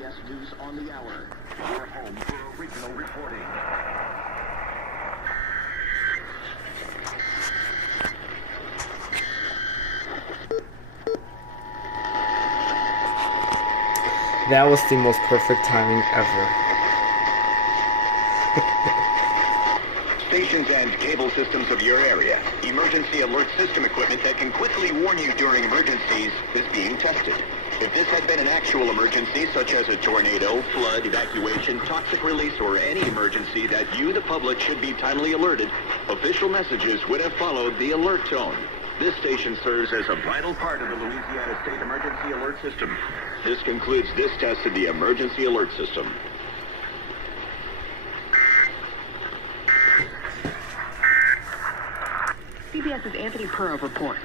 CBS News on the Hour. Your home for original reporting. That was the most perfect timing ever. Stations and cable systems of your area. Emergency alert system equipment that can quickly warn you during emergencies is being tested. If this had been an actual emergency, such as a tornado, flood, evacuation, toxic release, or any emergency that you, the public, should be timely alerted, official messages would have followed the alert tone. This station serves as a vital part of the Louisiana State Emergency Alert System. This concludes this test of the Emergency Alert System. CBS's Anthony Purrow reports.